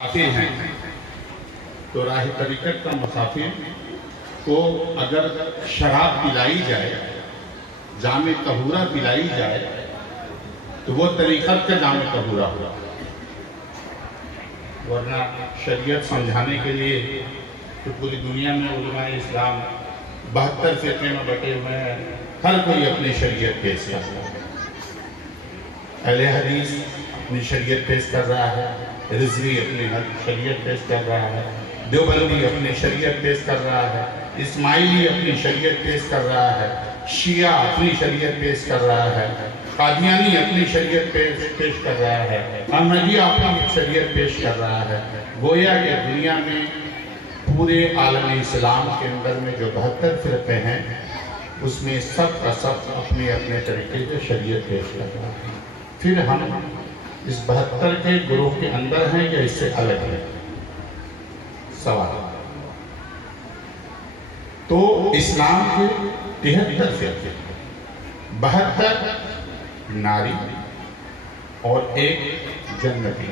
مسافر ہیں تو راہ طریقت کا مسافر کو اگر شراب پلائی جائے، جام طہورہ پلائی جائے تو وہ طریقت کا جام طہورہ ہوا، ورنہ شریعت سمجھانے کے لیے تو پوری دنیا میں علماء اسلام 72 فرقے میں بٹے ہوئے ہیں، ہر کوئی اپنی شریعت پیش کر رہا ہے۔ اہل حدیث اپنی شریعت پیش کر رہا ہے، رضوی اپنی شریعت پیش کر رہا ہے، دیوبندی اپنی شریعت پیش کر رہا ہے، اسماعیلی اپنی شریعت پیش کر رہا ہے، شیعہ اپنی شریعت پیش کر رہا ہے، قادیانی اپنی شریعت پیش کر رہا ہے، احمدیہ اپنی شریعت پیش کر رہا ہے۔ گویا کہ دنیا میں پورے عالم اسلام کے اندر میں جو 72 فرقے ہیں، اس میں سب کا سب اپنے اپنے طریقے سے شریعت پیش کر رہا ہے۔ پھر ہم اس 72 کے گروہ کے اندر ہیں یا اس سے الگ ہیں؟ سوال۔ تو اسلام کے 73 فرقے، 72 ناری اور ایک جنتی۔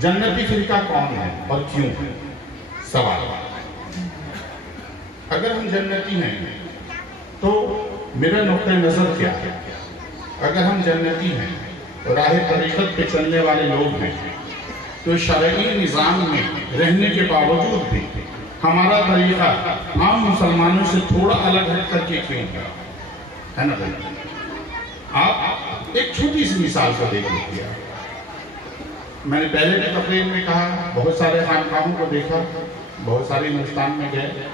جنتی فرقہ کون ہے اور کیوں ہے؟ سوال۔ اگر ہم جنتی ہیں تو میرا نقطہ نظر کیا ہے؟ اگر ہم جنتی ہیں، راہ طریقت پہ چلنے والے لوگ ہیں، تو شرعی نظام میں رہنے کے باوجود بھی ہمارا طریقہ عام مسلمانوں سے تھوڑا الگ ہٹ کر کے کیوں ہے نا بھائی؟ آپ ایک چھوٹی سی مثال کو دیکھ لیجیے۔ میں نے پہلے بھی تقریر میں کہا، بہت سارے خانقاہوں کو دیکھا، بہت سارے ہندوستان میں گئے،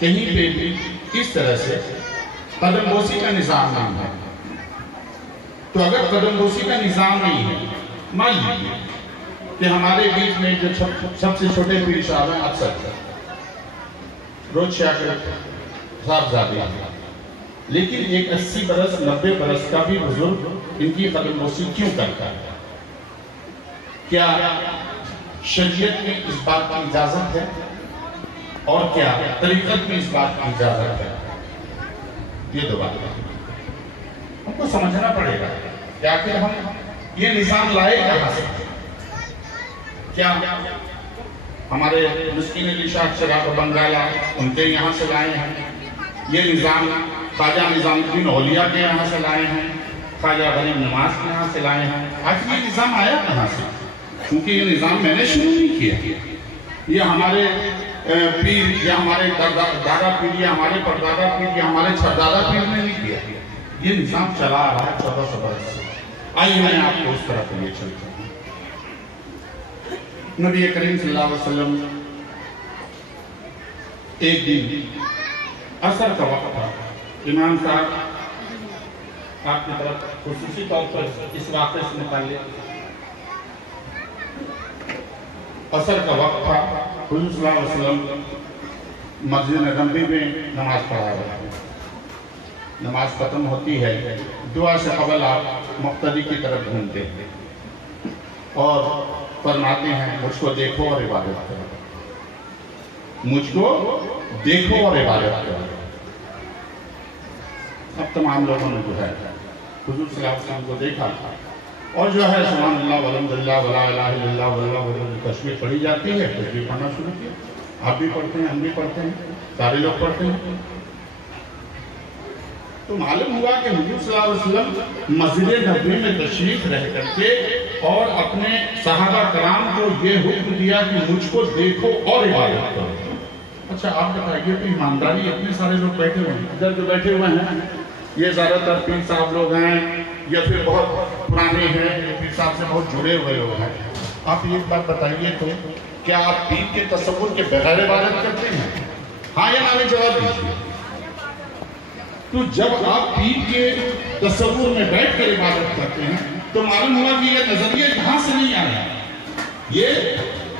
کہیں پہ بھی اس طرح سے قدم بوسی کا نظام نہیں ہے۔ تو اگر قدم بوسی کا نظام نہیں ہے، مان لیجیے کہ ہمارے بیچ میں جو سب سے چھوٹے پیر صاحب ہیں، اکثر روز شاکر صاحبزادے ہیں، لیکن ایک 80 برس 90 برس کا بھی بزرگ ان کی قدم بوسی کیوں کرتا ہے؟ کیا شریعت میں اس بات کی اجازت ہے اور کیا طریقت میں اس بات کی اجازت ہے؟ یہ دو باتیں ہم کو سمجھنا پڑے گا کہ آخر ہم یہ نظام لائے کہاں سے؟ کیا ہمارے مسکین علی شاہ چراغ بنگالہ ان کے یہاں سے لائے ہیں؟ یہ نظام خواجہ نظام الدین اولیاء کے یہاں سے لائے ہیں؟ خواجہ غریب نواز کے یہاں سے لائے ہیں؟ آخر یہ نظام آیا کہاں سے؟ کیونکہ یہ نظام میں نے شروع نہیں کیا، یہ ہمارے پیر یا ہمارے دادا پیر یا ہمارے پردادا پیر یا ہمارے چھردادا پیر نے نہیں کیا، یہ نظام چلا آ رہا ہے 1400 برس سے۔ آئیے میں آپ کو اس طرف لے چلتا ہوں۔ نبی کریم صلی اللہ علیہ وسلم ایک دن عصر کا وقت تھا، امام صاحب آپ کی طرف خصوصی طور پر اس واقعے سے متعلق، عصر کا وقت تھا، حضور صلی اللہ علیہ وسلم مسجد نبوی میں نماز پڑھا رہے ہیں۔ نماز ختم ہوتی ہے، دعا سے قبل آپ مقتدی کی طرف گھومتے ہیں اور فرماتے ہیں، مجھ کو دیکھو اور عبادت کرو، مجھ کو دیکھو اور عبادت کرو۔ اب تمام لوگوں نے جو ہے حضور صلی اللہ علیہ وسلم کو دیکھا اور جو ہے سبحان اللہ والحمدللہ ولا الہ الا اللہ واللہ اکبر تسبیح پڑھی جاتی ہے، تسبیح پڑھنا شروع کیا۔ آپ بھی پڑھتے ہیں، ہم بھی پڑھتے ہیں، سارے لوگ پڑھتے ہیں۔ تو معلوم ہوا کہ حضور صلی اللہ علیہ وسلم مسجد نبوی میں تشریف رہ کر کے اور اپنے صحابہ کرام کو یہ حکم دیا کہ مجھ کو دیکھو اور عبادت کرو۔ اچھا آپ بتائیے کہ ایمانداری اتنے سارے لوگ بیٹھے ہوئے ہیں، ادھر جو بیٹھے ہوئے ہیں یہ زیادہ تر پیر صاحب لوگ ہیں یا پھر بہت پرانے ہیں، یا پیر صاحب سے بہت جڑے ہوئے لوگ ہیں۔ آپ ایک بات بتائیے تو کیا آپ پیر کے تصور کے بغیر عبادت کرتے ہیں؟ ہاں یا نا میں جواب دیجیے۔ تو جب آپ پیر کے تصور میں بیٹھ کر عبادت کرتے ہیں تو معلوم ہوا کہ یہ نظریہ یہاں سے نہیں آیا، یہ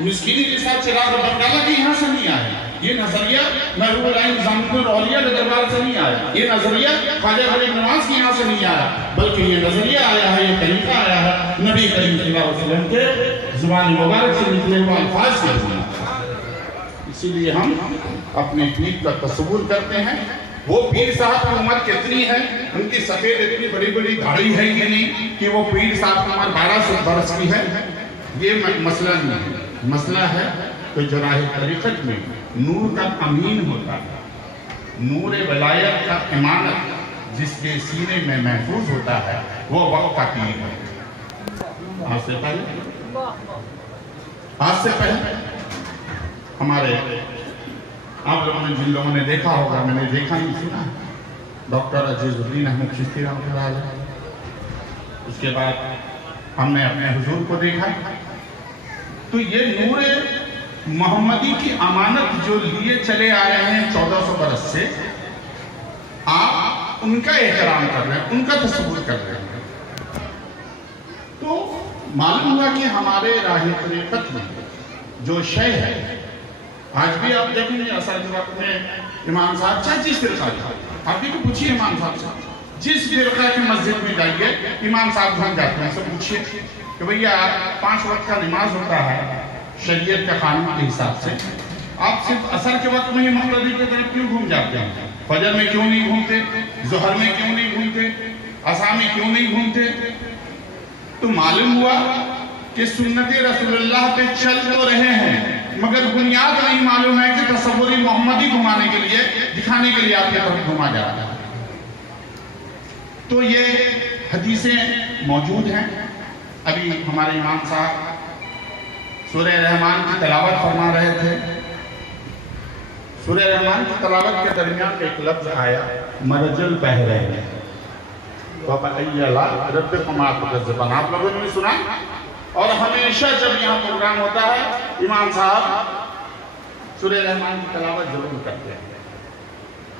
مسکینی کے ساتھ چراغ بنگالہ کے یہاں سے نہیں آیا، یہ نظریہ محبوب اللہ نظام الدین اولیاء کے دربار سے نہیں آیا، یہ نظریہ خواجہ غریب نواز کے یہاں سے نہیں آیا، بلکہ یہ نظریہ آیا ہے، یہ طریقہ آیا ہے نبی کریم صلی اللہ علیہ وسلم کے زبان مبارک سے نکلے ہوئے الفاظ کے ذریعے۔ اسی لیے ہم اپنے پیر کا تصور کرتے ہیں۔ وہ پیر صاحب کی عمر کتنی ہے، ان کی سفید اتنی بڑی بڑی داڑھی ہے کہ نہیں کہ وہ پیر صاحب کی عمر 1200 برس کی ہے، یہ مسئلہ نہیں ہے۔ مسئلہ ہے کہ جو راہ طریقت میں نور کا امین ہوتا ہے، نور ولایت کا امانت جس کے سینے میں محفوظ ہوتا ہے، وہ وقت کا پیر ہے۔ آج سے پہلے ہمارے آپ لوگوں نے جن لوگوں نے دیکھا ہوگا، میں نے دیکھا نہیں سنا، ڈاکٹر عزیز الدین احمد چشتی رحمۃ اللہ علیہ، اس کے بعد ہم نے اپنے حضور کو دیکھا۔ تو یہ نور محمدی کی امانت جو لیے چلے آ رہے ہیں 1400 برس سے، آپ ان کا احترام کر رہے ہیں، ان کا تصور کر رہے ہیں، تو معلوم ہوا کہ ہمارے راہ طریقت میں جو شے ہے، آج بھی آپ دیکھیں گے اثر کے وقت میں امام صاحب چاہے جس فرقہ کا، آپ بھی کو پوچھیے امام صاحب سے، جس فرقہ کی مسجد میں جائیے امام صاحب گھر جاتے ہیں، سب پوچھیے کہ بھئییا 5 وقت کا نماز ہوتا ہے شریعت کے قانون کے حساب سے، آپ صرف اثر کے وقت میں ہی مغربی کی طرف کیوں گھوم جاتے ہیں؟ فجر میں کیوں نہیں گھومتے؟ ظہر میں کیوں نہیں گھومتے؟ عصر میں کیوں نہیں گھومتے؟ تو معلوم ہوا کہ سنت رسول اللہ پہ چل تو رہے ہیں، مگر بنیاد نہیں معلوم ہے کہ تصوری محمدی گھمانے کے لیے، دکھانے کے لیے آپ کی طرف گھما جا رہا ہے۔ تو یہ حدیثیں موجود ہیں۔ ابھی ہمارے امام صاحب سورہ رحمان کی تلاوت فرما رہے تھے، سورہ رحمان کی تلاوت کے درمیان ایک لفظ آیا مرج البحرین وَبَأَيَّ رَبِّكُمَا تُكَذِّبَانِ، آپ لوگوں نے بھی سنا، اور ہمیشہ جب یہاں پروگرام ہوتا ہے امام صاحب سورہ رحمان کی تلاوت ضرور کرتے ہیں۔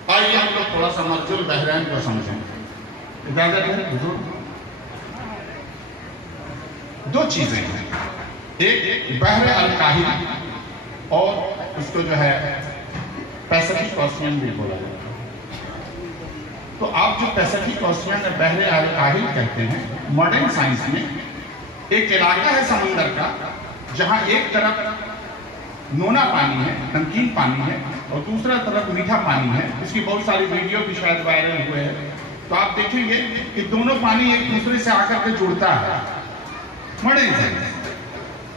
آئیے ہم لوگ تھوڑا سا مرج البحرین کو سمجھیں، اجازت ہے حضور؟ دو چیزیں ہیں، ایک بحر الکاہل اور اس کو جو ہے پیسفک اوشین بھی بولا جاتا ہے۔ تو آپ جو پیسفک اوشین اور بحر الکاہل کہتے ہیں، ماڈرن سائنس میں ایک علاقہ ہے سمندر کا جہاں ایک طرف نونا پانی ہے، نمکین پانی ہے، اور دوسرا طرف میٹھا پانی ہے۔ اس کی بہت ساری ویڈیو بھی شاید وائرل ہوئے ہیں، تو آپ دیکھیں گے کہ دونوں پانی ایک دوسرے سے آ کر کے جڑتا ہے۔ ماڈرن سائنس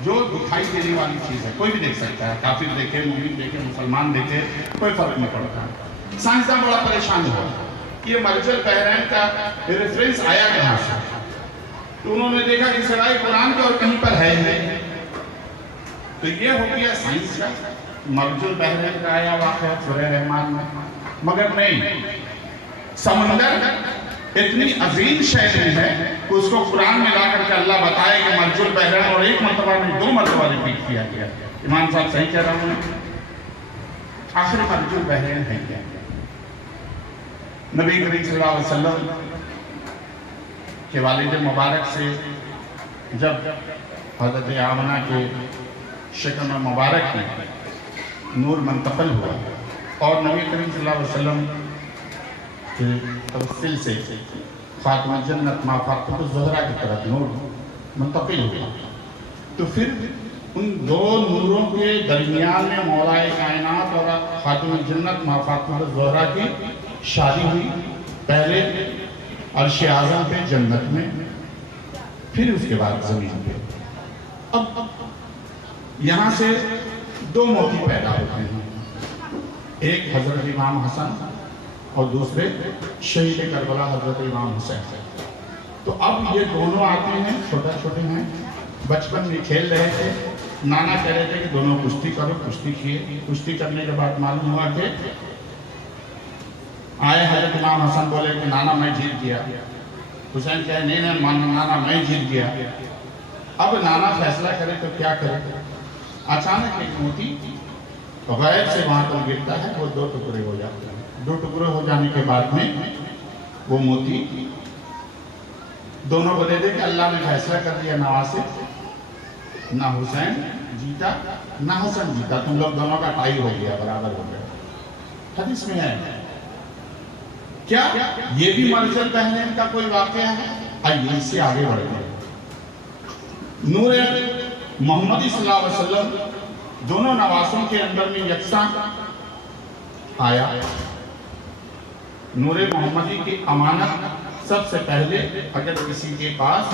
جو دکھائی دینے والی چیز ہے، کوئی بھی دیکھ سکتا ہے، کافر دیکھے، مومن دیکھے، مسلمان دیکھے، کوئی فرق نہیں پڑتا۔ سائنسداں بڑا پریشان ہوا کہ یہ مرج البحرین کا ریفرنس آیا کہاں سے، تو انہوں نے دیکھا کہ سوائے قرآن کے اور کہیں پر ہے نہیں، تو یہ ہو گیا سائنس کا مرج البحرین کا آیا واقعہ سورہ رحمان میں، مگر نہیں، سمندر اتنی عظیم شے ہے کہ اس کو قرآن میں لا کر کے اللہ بتائے کہ مرج البحرین، اور ایک مرتبہ میں 2 مرتبہ ریپیٹ کیا گیا۔ امام صاحب صحیح کہہ رہا ہوں، آخر مرج البحرین ہے کیا؟ نبی کریم صلی اللہ علیہ وسلم کے والد مبارک سے جب حضرت آمنہ کے شکم مبارک میں نور منتقل ہوا، اور نبی کریم صلی اللہ علیہ وسلم کے توسل سے خاتمہ جنت ما فاطمۃ الزہرا کی طرف نور منتقل ہوا، تو پھر ان 2 نوروں کے درمیان میں مولا کائنات اور خاتمہ جنت ما فاطمۃ الزہرا کی شادی ہوئی، پہلے عرش اعظم پہ جنت میں، پھر اس کے بعد زمین پہ۔ اب یہاں سے 2 موتی پیدا ہوتے ہیں، ایک حضرت امام حسن اور دوسرے شہید کربلا حضرت امام حسین۔ تو اب یہ دونوں آتے ہیں، چھوٹے ہیں، بچپن میں کھیل رہے تھے، نانا کہہ رہے تھے کہ دونوں کشتی کرو، کشتی کیے، کشتی کرنے کے بعد معلوم ہوا کہ آئے حضرت امام حسن بولے کہ نانا میں جیت گیا، حسین کہے نہیں نانا میں جیت گیا۔ اب نانا فیصلہ کرے تو کیا کرے؟ اچانک ایک موتی غیب سے وہاں پر گرتا ہے، وہ 2 ٹکڑے ہو جاتے ہیں۔ 2 ٹکڑے ہو جانے کے بعد میں وہ موتی دونوں کو دے دے کہ اللہ نے فیصلہ کر دیا نواسے، نہ حسین جیتا نہ حسن جیتا، تم لوگ دونوں کا ٹائی ہو گیا، برابر ہو گیا۔ حدیث میں ہے۔ کیا یہ بھی مرج البحرین کا کوئی واقعہ ہے؟ آئیے اس سے آگے بڑھتے ہیں۔ نور محمدی صلی اللہ علیہ وسلم دونوں نواسوں کے اندر میں یکساں آیا۔ نور محمدی کی امانت سب سے پہلے اگر کسی کے پاس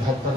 72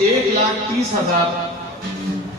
1,30,000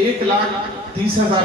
1,30,000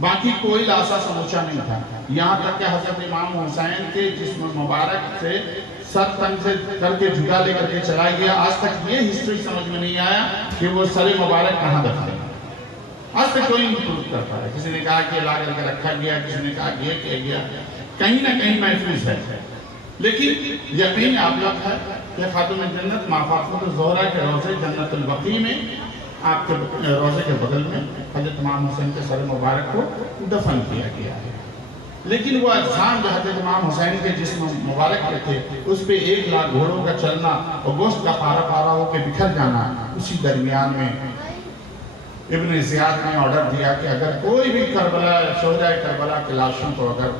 باقی کوئی لاسا سموچا نہیں تھا، یہاں تک کہ حضرت امام حسین کے جسم مبارک سے سر تن سے کر کے جدا لے کر کے چلا گیا. آج تک یہ ہسٹری سمجھ میں نہیں آیا کہ وہ سر مبارک کہاں دفن ہے. آج تک کوئی نہیں پروف کر پا رہا. کسی نے کہا کہ لا کر کے رکھا گیا، کسی نے کہا یہ کہہ گیا، کہیں نہ کہیں محفوظ ہے. لیکن یقین آپ لوگ ہے کہ خاتون جنت ماں فاطمہ الزہرا کے روضے جنت البقیع میں آپ کے روضے کے بغل میں حضرت امام حسین کے سر مبارک کو دفن کیا گیا ہے. لیکن وہ اجسام جو حضرت امام حسین کے جسم مبارک پہ تھے، اس پہ 1,00,000 گھوڑوں کا چلنا اور گوشت کا پارا پارا ہو کے بکھر جانا، اسی درمیان میں ابن زیاد نے آرڈر دیا کہ اگر کوئی بھی کربلا شہدائے کربلا کے لاشوں کو اگر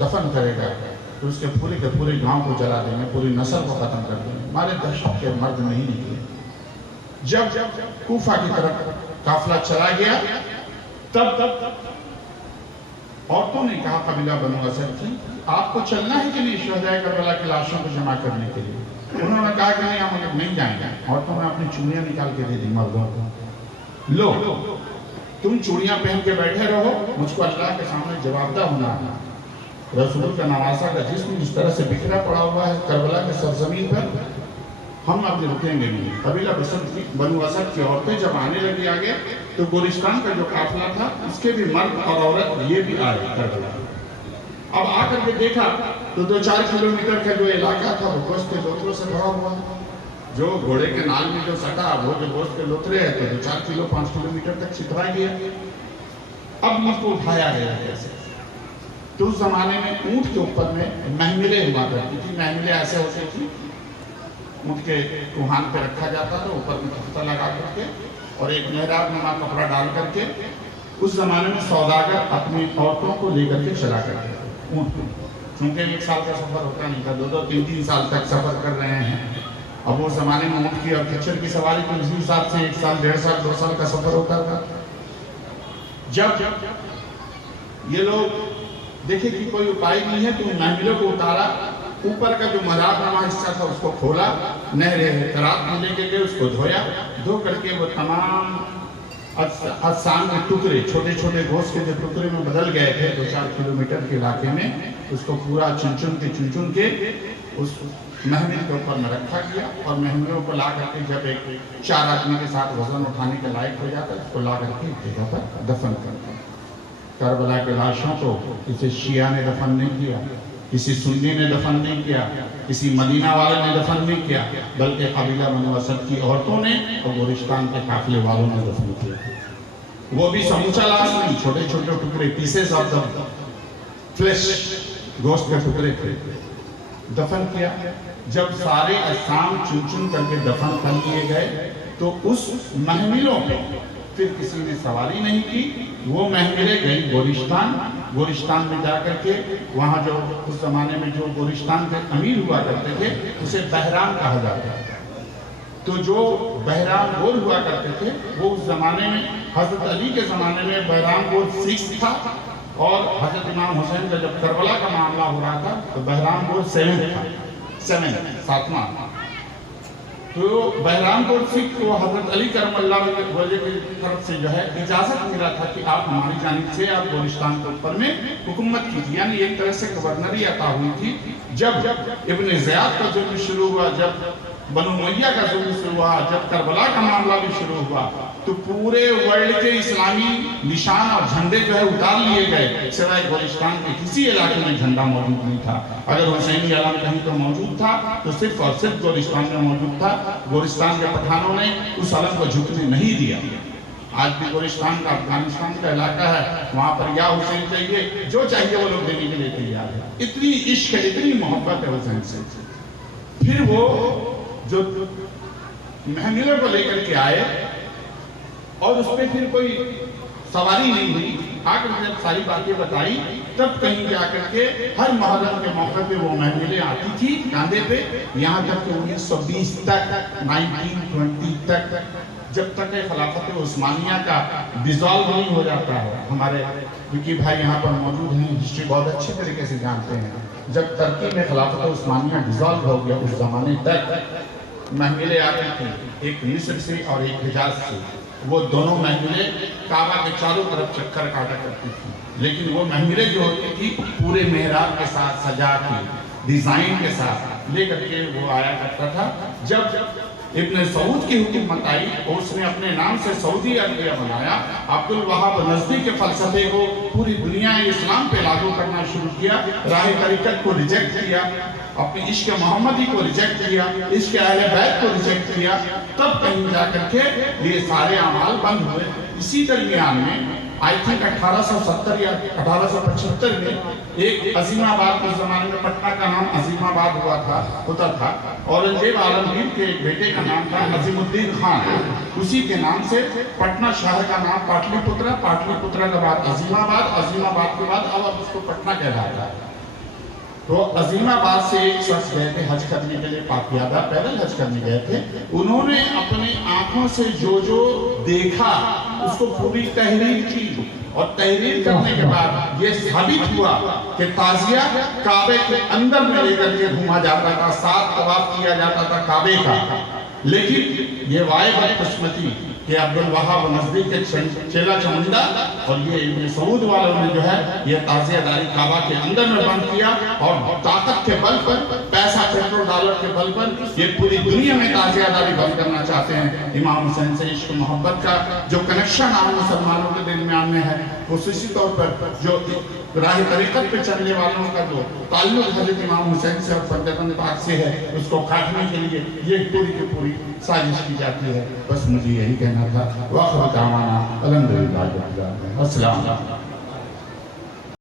دفن کرے گا تو اس کے پورے گاؤں کو جلا دیں گے، پوری نسل کو ختم کر دیں گے. ہمارے دہشت کے مرد نہیں نکلے. جب کوفہ کی طرف قافلہ چلا گیا تب عورتوں نے کہا قبیلہ بنو اسد کی، آپ کو چلنا ہے کہ نہیں شہدائے کربلا کی لاشوں کو جمع کرنے کے لیے؟ انہوں نے کہا کہ نہیں، ہم نہیں جائیں گے. عورتوں نے اپنی چوڑیاں نکال کے دے دی مردوں کو، لو تم چوڑیاں پہن کے بیٹھے رہو، مجھ کو اللہ کے سامنے جواب دہ ہونا ہے. رسول کا نواسا کا جسم اس طرح سے بکھرا پڑا ہوا ہے کربلا کے سرزمین پر، ہم اب رکیں گے نہیں. قبیلہ بنو اسد کی عورتیں جب آنے لگی آگے تو گورستان کا جو قافلہ تھا اس کے بھی مرد اور عورت یہ بھی آئے کربلا. اب آ کر کے دیکھا تو 2-4 کلومیٹر کا جو علاقہ تھا وہ گوشت کے لوتروں سے بھرا ہوا ہے. جو گھوڑے کے نال میں جو سٹا وہ جو گوشت کے لوترے ہیں تو 2-4 کلو 5 کلومیٹر تک چھترا گیا. اب مجھ کو اٹھایا گیا کیسے؟ تو اس زمانے میں اونٹ کے اوپر میں محملیں ہوا کرتی تھی. محملیں ایسے ہوتی تھی، اونٹ کے کوہان پہ رکھا جاتا تھا، اوپر میں تختہ لگا کر کے اور ایک محراب نما کپڑا ڈال کر کے اس زمانے میں سوداگر اپنی عورتوں کو لے کر کے چلا کرتے تھے اونٹ پہ. چونکہ 1 سال کا سفر ہوتا نہیں تھا، 2-2, 3-3 سال تک سفر کر رہے ہیں. اب وہ زمانے میں اونٹ کی اور کچر کی سواری تو اسی حساب سے 1 سال 1.5 سال 2 سال کا سفر ہوتا تھا. جب یہ لوگ دیکھے کہ کوئی اپائے نہیں ہے تو محملوں کو اتارا، اوپر کا جو مدار نما حصہ تھا اس کو کھولا، نہر قرات میں لے کے گئے، اس کو دھویا، دھو کر کے وہ تمام اجسام کے ٹکڑے چھوٹے چھوٹے گوشت کے جو ٹکڑے میں بدل گئے تھے 2-4 کلومیٹر کے علاقے میں، اس کو پورا چن کے اس محمل کے اوپر میں رکھا گیا. اور محملوں کو لا کر کے جب ایک 4 آدمی کے ساتھ وزن اٹھانے کے لائق ہو جاتا ہے اس کو لا کر کے جگہ پر دفن کرتا. کربلا کے لاشوں کو کسی شیعہ نے دفن نہیں کیا، کسی سنی نے دفن نہیں کیا، کسی مدینہ والے نے دفن نہیں کیا، بلکہ قبیلہ بنو اسد کی عورتوں نے اور گورستان کے قافلے والوں نے دفن کیا. وہ بھی سموچا لاش نہیں، چھوٹے چھوٹے ٹکڑے، پیسز آف دا فلیش، گوشت کے ٹکڑے تھے، دفن کیا. جب سارے اجسام چن کر کے دفن کر لیے گئے تو اس محملوں پہ پھر کسی نے سواری نہیں کی. وہ محملیں گئی گورستان میں جا کر کے وہاں جو اس زمانے میں جو گورستان کے امیر ہوا کرتے تھے اسے بہرام کہا جاتا ہے. تو جو بہرام گور ہوا کرتے تھے وہ اس زمانے میں حضرت علی کے زمانے میں بہرام گور 6 تھا، اور حضرت امام حسین کا جب کربلا کا معاملہ ہو رہا تھا تو بہرام گور 7 تھا، 7واں. تو بہرام گور 6 کو حضرت علی کرم اللہ وجہ کی طرف سے جو ہے اجازت ملا تھا کہ آپ ہماری جانب سے آپ گورستان کے اوپر میں حکومت کیجیے، یعنی ایک طرح سے گورنری عطا ہوئی تھی. جب ابن زیاد کا ظلم شروع ہوا، جب بنو امیہ کا ظلم شروع ہوا، جب کربلا کا معاملہ بھی شروع ہوا تو پورے ورلڈ کے اسلامی نشان اور جھنڈے جو ہے اتار لیے گئے، سوائے گورستان کے کسی علاقے میں جھنڈا موجود نہیں تھا. اگر حسینی علم کہیں تو موجود تھا تو صرف اور صرف گورستان میں موجود تھا. گورستان کے پٹھانوں نے اس علم کو جھکنے نہیں دیا. آج بھی گورستان کا افغانستان کا علاقہ ہے، وہاں پر یا حسین چاہیے، جو چاہیے وہ لوگ دینے کے لیے تیار ہے. اتنی عشق ہے، اتنی محبت ہے حسین سے. پھر وہ جو محملوں کو لے کر کے آئے اور اس پہ پھر کوئی سواری نہیں ہوئی. آ کر جب ساری باتیں بتائی تب کہیں جا کر کے ہر محرم کے موقع پہ وہ محملیں آتی تھی کاندھے پہ، یہاں تک کہ 1920 تک 1920 تک جب تک خلافت عثمانیہ کا ڈیزالو نہیں ہو جاتا ہے. ہمارے وکی بھائی یہاں پر موجود ہیں، ہسٹری بہت اچھے طریقے سے جانتے ہیں. جب ترکی میں خلافت عثمانیہ ڈیزالو ہو گیا اس زمانے تک محملیں آتی تھیں، ایک مصر سے اور ایک حجاز سے. وہ دونوں محملیں کعبہ کے چاروں طرف چکر کاٹا کرتی تھیں. لیکن وہ محمریں جو ہوتی تھی پورے محراب کے ساتھ سجا کے ڈیزائن کے ساتھ لے کر کے وہ آیا کرتا تھا۔ جب ابن سعود کی حکومت آئی اور اس نے اپنے نام سے سعودی عربیہ بنایا، عبد الوہاب نجدی کے فلسفے کو پوری دنیا اسلام پہ لاگو کرنا شروع کیا، راہ طریقت کو ریجیکٹ کیا، اپنی عشق محمدی کو ریجیکٹ کیا، عشق اہل بیت کو ریجیکٹ کیا، تب کہیں جا کر کے یہ سارے اعمال بند ہوئے۔ اسی درمیان میں آئی تھنک 1870 یا 1875 میں ایک عظیم آباد اس زمانے میں پٹنہ کا نام عظیم آباد ہوتا تھا، اورنگزیب عالمگیر کے ایک بیٹے کا نام تھا عظیم الدین خان، اسی کے نام سے پٹنہ شہر کا نام پاٹلی پترا، پاٹلی پترا کے بعد عظیم آباد کے بعد اب اس کو پٹنہ کہلاتا ہے۔ تو عظیم آباد سے ایک شخص گئے تھے حج کرنے کے لیے، پاکیادہ پیدل حج کرنے گئے تھے، انہوں نے اپنی آنکھوں سے جو دیکھا اس کو پوری تحریر کی، اور تحریر کرنے کے بعد یہ ثابت ہوا کہ تعزیہ کعبے کے اندر میں لے کر کے گھوما جاتا تھا، 7 طواف کیا جاتا تھا کعبے کا، لیکن یہ وائے بدقسمتی کہ عبد الوہاب نجدی کے چیلا چمندہ اور یہ ابن سعود والوں نے جو ہے یہ تعزیہ داری کعبہ کے اندر میں بند کیا، اور طاقت کے بل پر، پیسہ پیٹرول ڈالر کے بل پر یہ پوری دنیا میں تعزیہ داری بند کرنا چاہتے ہیں۔ امام حسین سے عشق محبت کا جو کنیکشن عام مسلمانوں کے درمیان میں ہے، خصوصی طور پر جو راہ طریقت پہ چلنے والوں کا جو تعلق حضرت امام حسین سے اور فرزند پاک سے ہے، اس کو کاٹنے کے لیے یہ پوری کی پوری سازش کی جاتی ہے۔ بس مجھے یہی کہنا تھا۔ وآخر دعوانا الحمدللہ رب العالمین۔ السلام علیکم۔